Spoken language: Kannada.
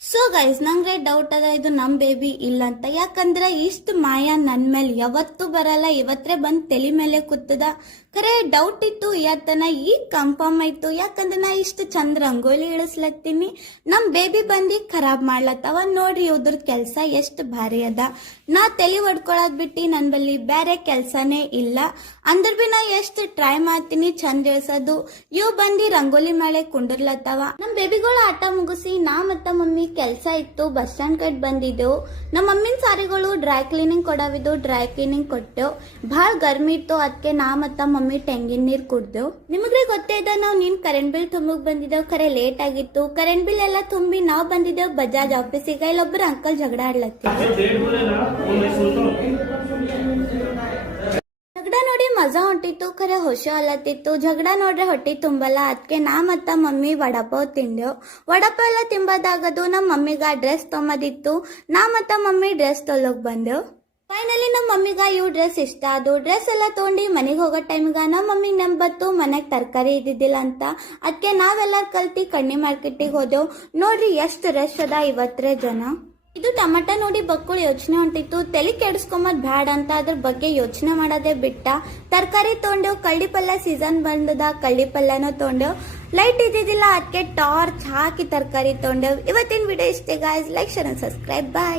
ಸೊ ಗೈಸ್ ನಂಗೆ ಡೌಟ್ ಅದ ಇದು ನಮ್ ಬೇಬಿ ಇಲ್ಲ ಅಂತ. ಯಾಕಂದ್ರೆ ಇಷ್ಟು ಮಾಯಾ ನನ್ ಮೇಲೆ ಯಾವತ್ತು ಬರಲ್ಲ, ಇವತ್ತೇ ಬಂದ್ ತಲೆ ಮೇಲೆ ಕೂತದ. ಖರೆ ಡೌಟ್ ಇತ್ತು, ಇವತ್ತನ ಈಗ ಕನ್ಫರ್ಮ್ ಆಯ್ತು. ಯಾಕಂದ್ರೆ ನಾ ಇಷ್ಟು ಚಂದ ರಂಗೋಲಿ ಇಳಿಸ್ಲತ್ತೀನಿ, ನಮ್ ಬೇಬಿ ಬಂದಿ ಖರಾಬ್ ಮಾಡ್ಲತ್ತವ. ನೋಡ್ರಿ ಇವ್ರದ್ ಕೆಲ್ಸ ಎಷ್ಟು ಭಾರಿ ಅದ. ನಾ ತಲೆ ಹೊಡ್ಕೊಳದ್ ಬಿಟ್ಟು ನನ್ ಬಲ್ಲಿ ಬೇರೆ ಕೆಲ್ಸನೇ ಇಲ್ಲ. ಅಂದ್ರ ಬಿ ನಾ ಎಷ್ಟು ಟ್ರೈ ಮಾಡ್ತೀನಿ ಚಂದ ಇಳ್ಸೋದು. ಇವ್ ಬಂದಿ ರಂಗೋಲಿ ಮೇಲೆ ಕುಂಡಿರ್ಲತ್ತವ. ನಮ್ ಬೇಬಿಗಳು ಆಟ ಮುಗಿಸಿ ನಾ ಮತ್ತ ಮಮ್ಮಿ ಕೆಲ್ಸ ಇತ್ತು, ಬಸ್ ಸ್ಟ್ಯಾಂಡ್ ಕಟ್ ಬಂದಿದ್ದೆವು. ನಮ್ಮ ಮಮ್ಮಿನ ಸಾರಿಗಳು ಡ್ರೈ ಕ್ಲೀನಿಂಗ್ ಕೊಡವಿದ್ದು, ಡ್ರೈ ಕ್ಲೀನಿಂಗ್ ಕೊಟ್ಟೆವು. ಭಾಳ ಗರ್ಮಿ ಇತ್ತು, ಅದಕ್ಕೆ ನಾ ಮತ್ತ ಮಮ್ಮಿ ತೆಂಗಿನ ನೀರ್ ಕುಡ್ದೆವು. ನಿಮಗ್ರೆ ಗೊತ್ತೇ ಇದ ನಾವ್ ನೀನ್ ಕರೆಂಟ್ ಬಿಲ್ ತುಂಬಕ್ ಬಂದಿದ್ದೇವ್. ಖರೆ ಲೇಟ್ ಆಗಿತ್ತು. ಕರೆಂಟ್ ಬಿಲ್ ಎಲ್ಲ ತುಂಬಿ ನಾವ್ ಬಂದಿದ್ದೇವ್ ಬಜಾಜ್ ಆಫೀಸಿಗೆ. ಇಲ್ಲೊಬ್ರು ಅಂಕಲ್ ಜಗಳ ಆಡ್ಲತ್ತಿ. ಜಗಳ ನೋಡಿ ಮಜಾ ಹೊಂಟಿತ್ತು, ಖರೆ ಹೊಶ ಅಲ್ಲತ್ತಿತ್ತು. ಜಗಳ ನೋಡ್ರೆ ಹೊಟ್ಟಿ ತುಂಬಲ್ಲ, ಅದಕ್ಕೆ ನಾ ಮತ್ತ ಮಮ್ಮಿ ವಡಪಾವ್ ತಿಂದೆವು. ವಡಪಾವ್ ಎಲ್ಲ ತಿಂಬದಾಗದು ನಮ್ಮ ಮಮ್ಮಿಗ ಡ್ರೆಸ್ ತೊಂಬದಿತ್ತು. ನಾ ಮತ್ತ ಮಮ್ಮಿ ಡ್ರೆಸ್ ತೊಲಕ್ ಬಂದೆವು. ಫೈನಲಿ ನಮ್ಮ ಮಮ್ಮಿಗ ಇವ್ ಡ್ರೆಸ್ ಇಷ್ಟ ಅದು. ಡ್ರೆಸ್ ಎಲ್ಲ ತೊಗೊಂಡು ಮನೆಗೆ ಹೋಗೋ ಟೈಮ್ಗ ನಮ್ಮ ಮಮ್ಮಿಗೆ ನಂಬತ್ತು ಮನೆಗೆ ತರಕಾರಿ ಇದ್ದಿದ್ದಿಲ್ಲ ಅಂತ. ಅದಕ್ಕೆ ನಾವೆಲ್ಲ ಕಲ್ತಿ ಕಣ್ಣಿ ಮಾರ್ಕೆಟಿಗೆ ಹೋದೆವು. ನೋಡ್ರಿ ಎಷ್ಟು ರಶ್ ಅದ, 50 ಜನ. ಇದು ಟಮಾಟ ನೋಡಿ ಬಕ್ಕುಳು ಯೋಚನೆ ಹೊಂಟಿತ್ತು, ತಲೆ ಕೆಡಿಸ್ಕೊಂಬದ್ ಬ್ಯಾಡ ಅಂತ ಅದ್ರ ಬಗ್ಗೆ ಯೋಚನೆ ಮಾಡೋದೇ ಬಿಟ್ಟ. ತರಕಾರಿ ತೊಗೊಂಡೆವು. ಕಳ್ಳಿ ಪಲ್ಯ ಸೀಸನ್ ಬಂದದ, ಕಳ್ಳಿ ಪಲ್ಯನೂ ತೊಗೊಂಡೆವು. ಲೈಟ್ ಇದ್ದಿದ್ದಿಲ್ಲ, ಅದಕ್ಕೆ ಟಾರ್ಚ್ ಹಾಕಿ ತರಕಾರಿ ತೊಗೊಂಡೆವು. ಇವತ್ತಿನ ವಿಡಿಯೋ ಇಷ್ಟೇ guys. Like share and subscribe. Bye.